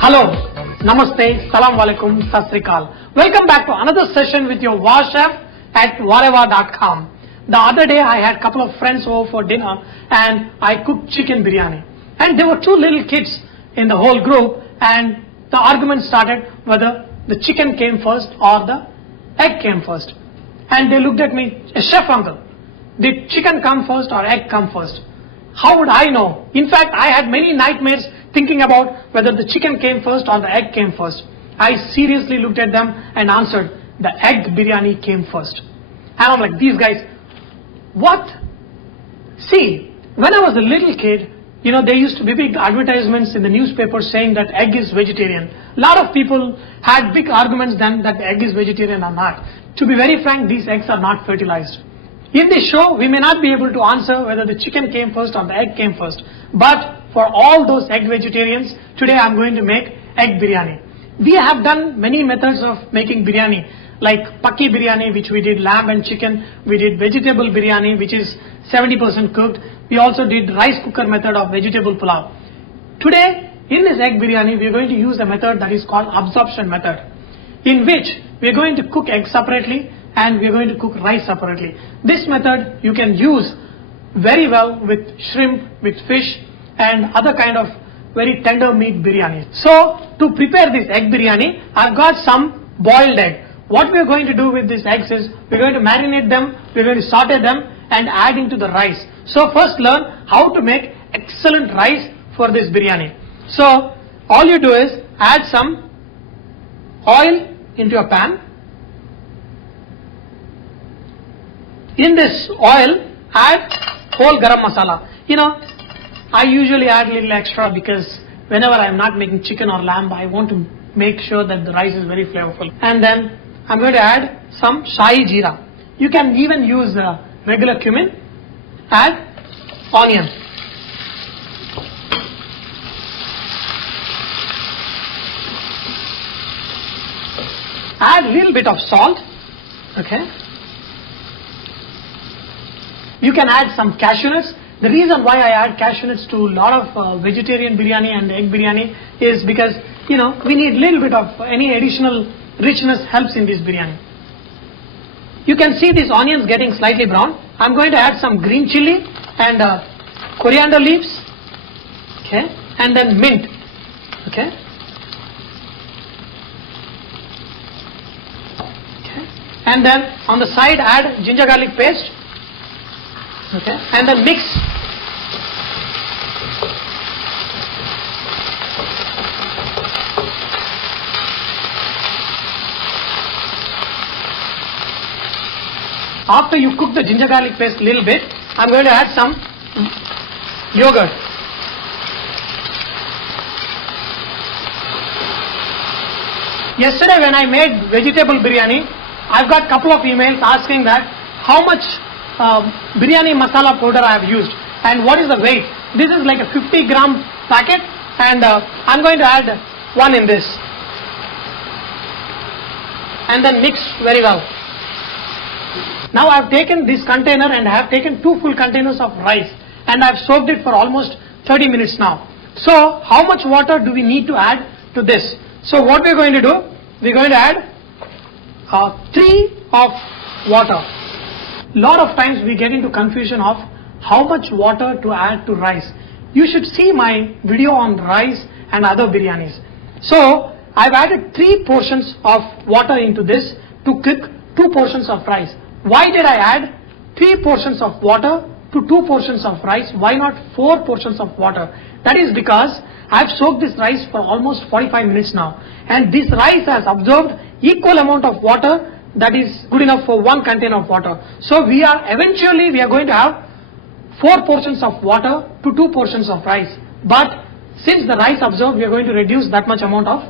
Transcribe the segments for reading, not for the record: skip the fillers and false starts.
Hello, Namaste, Salam Alaikum, Sat Sri Akal. Welcome back to another session with your War Chef at Wareva.com. The other day I had a couple of friends over for dinner and I cooked chicken biryani. And there were two little kids in the whole group and the argument started whether the chicken came first or the egg came first. And they looked at me, Chef uncle, did chicken come first or egg come first? How would I know? In fact, I had many nightmares thinking about whether the chicken came first or the egg came first. I seriously looked at them and answered, the egg biryani came first. And I'm like, these guys, what? See, when I was a little kid, there used to be big advertisements in the newspaper saying that egg is vegetarian. A lot of people had big arguments then that the egg is vegetarian or not. To be very frank, these eggs are not fertilized. In this show, we may not be able to answer whether the chicken came first or the egg came first. But for all those egg vegetarians, today I'm going to make egg biryani. We have done many methods of making biryani, like pakki biryani, which we did lamb and chicken. We did vegetable biryani, which is 70% cooked. We also did rice cooker method of vegetable pulao. Today, in this egg biryani, we are going to use a method that is called absorption method, in which we are going to cook egg separately and we are going to cook rice separately. This method you can use very well with shrimp, with fish and other kind of very tender meat biryani. So to prepare this egg biryani, I've got some boiled egg. What we are going to do with these eggs is we're going to marinate them, we're going to saute them and add into the rice. So first learn how to make excellent rice for this biryani. So all you do is add some oil into a pan. In this oil, add whole garam masala. I usually add a little extra because whenever I'm not making chicken or lamb, I want to make sure that the rice is very flavorful. And then I'm going to add some shahi jeera. You can even use regular cumin. Add onion. Add a little bit of salt. Okay. You can add some cashew nuts. The reason why I add cashew nuts to a lot of vegetarian biryani and egg biryani is because, we need a little bit of any additional richness helps in this biryani. You can see these onions getting slightly brown. I'm going to add some green chili and coriander leaves. Okay. And then mint. Okay. Okay. And then on the side add ginger garlic paste. Okay. And then mix. After you cook the ginger garlic paste a little bit, I'm going to add some yogurt. Yesterday when I made vegetable biryani, I've got a couple of emails asking that how much biryani masala powder I have used and what is the weight. This is like a 50 gram packet and I'm going to add one in this and then mix very well. Now I have taken this container and I have taken 2 full containers of rice and I have soaked it for almost 30 minutes now. So how much water do we need to add to this? So what we are going to do, we are going to add 3 of water. Lot of times we get into confusion of how much water to add to rice. You should see my video on rice and other biryanis. So I've added 3 portions of water into this to cook 2 portions of rice. Why did I add 3 portions of water to 2 portions of rice? Why not 4 portions of water? That is because I've soaked this rice for almost 45 minutes now. And this rice has absorbed equal amount of water that is good enough for 1 container of water. So eventually we are going to have 4 portions of water to 2 portions of rice. But since the rice absorbed, we are going to reduce that much amount of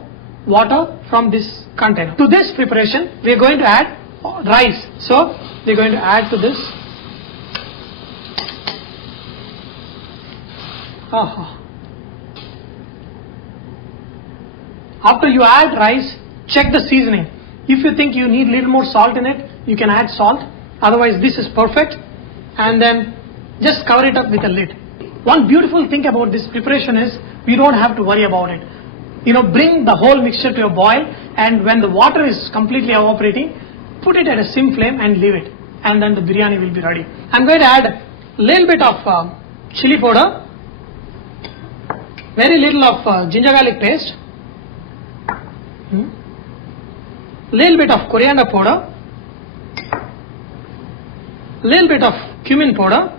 water from this container. To this preparation, we are going to add rice. So we are going to add to this. After you add rice, check the seasoning. If you think you need a little more salt in it, you can add salt. Otherwise, this is perfect. And then just cover it up with a lid. One beautiful thing about this preparation is we don't have to worry about it. Bring the whole mixture to a boil, and when the water is completely evaporating, put it at a sim flame and leave it, and then the biryani will be ready. I'm going to add a little bit of chili powder, very little of ginger garlic paste, little bit of coriander powder, little bit of cumin powder,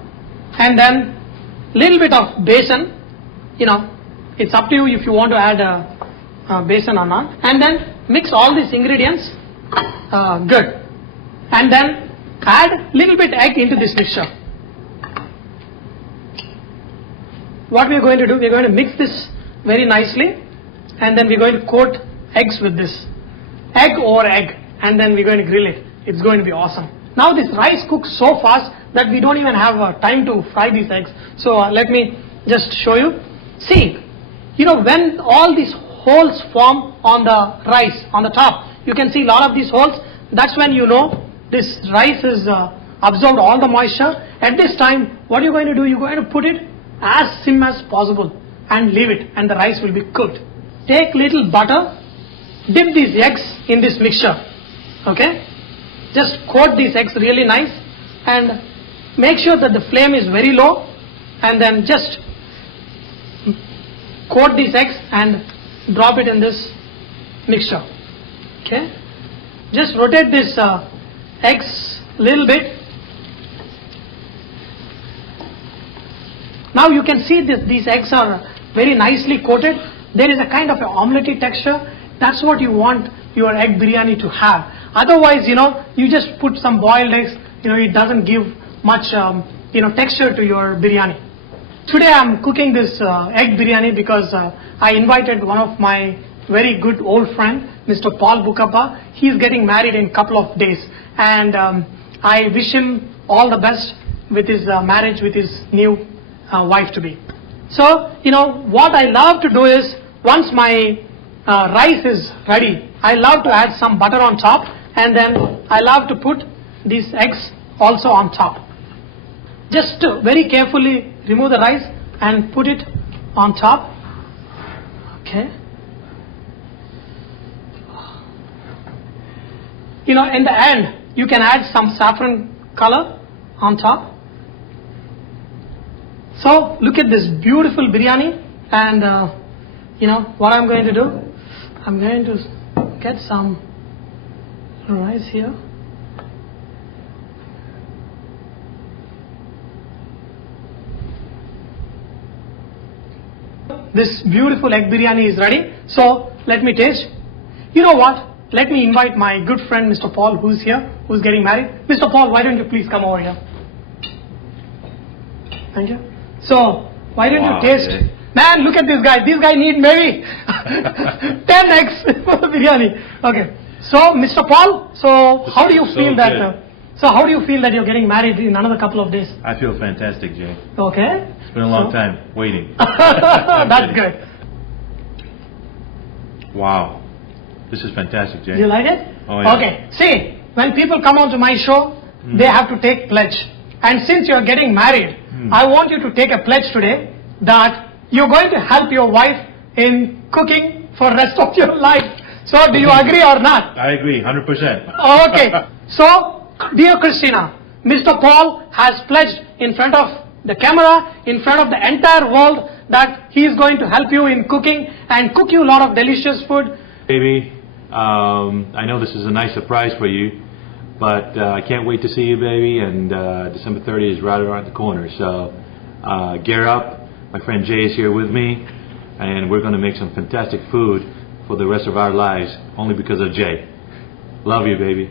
and then little bit of besan. It's up to you if you want to add besan or not. And then mix all these ingredients good, and then add little bit egg into this mixture. What we are going to do, we are going to mix this very nicely, and then we are going to coat eggs with this, egg over egg, and then we are going to grill it. It's going to be awesome. Now this rice cooks so fast that we don't even have time to fry these eggs. So let me just show you. See, when all these holes form on the rice, on the top, you can see a lot of these holes. That's when this rice is absorbed all the moisture. At this time, what you're going to do, you're going to put it as sim as possible and leave it, and the rice will be cooked. Take little butter, dip these eggs in this mixture. Okay? Just coat these eggs really nice, and make sure that the flame is very low, and then just coat these eggs and drop it in this mixture. Okay? Just rotate this eggs little bit. Now you can see these eggs are very nicely coated. There is a kind of an omelette texture. That's what you want your egg biryani to have. Otherwise, you just put some boiled eggs, it doesn't give much, texture to your biryani. Today I'm cooking this egg biryani because I invited one of my very good old friend, Mr. Paul Bukappa. He's getting married in a couple of days, and I wish him all the best with his marriage with his new wife-to-be. So, what I love to do is, once my rice is ready, I love to add some butter on top, and then I love to put these eggs also on top. Just very carefully remove the rice and put it on top. Okay. In the end, you can add some saffron color on top. So look at this beautiful biryani, and what I'm going to do, I'm going to get some rice here. This beautiful egg biryani is ready. So let me taste. You know what? Let me invite my good friend Mr. Paul, who's here, who's getting married. Mr. Paul, why don't you please come over here? Thank you. So why don't you taste? Okay. Man, look at this guy. This guy needs maybe 10 eggs for the biryani. Okay. So Mr. Paul, so how do you feel that? So how do you feel that you're getting married in another couple of days? I feel fantastic, Jay. Okay. It's been a long time waiting. That's good. Wow. This is fantastic, Jay. You like it? Oh, yeah. Okay. See, when people come onto my show, they have to take pledge. And since you're getting married, I want you to take a pledge today that you're going to help your wife in cooking for the rest of your life. So do you agree or not? I agree, 100%. Okay. So, dear Christina, Mr. Paul has pledged in front of the camera, in front of the entire world, that he is going to help you in cooking and cook you a lot of delicious food. Baby, I know this is a nice surprise for you, but I can't wait to see you, baby, and December 30th is right around the corner. So gear up. My friend Jay is here with me, and we're going to make some fantastic food for the rest of our lives, only because of Jay. Love you, baby.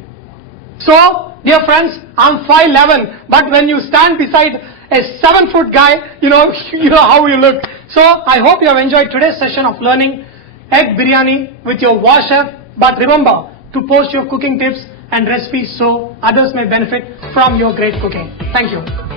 So, dear friends, I'm 5'11", but when you stand beside a 7-foot guy, you know how you look. So, I hope you have enjoyed today's session of learning egg biryani with your Wow Chef. But remember to post your cooking tips and recipes so others may benefit from your great cooking. Thank you.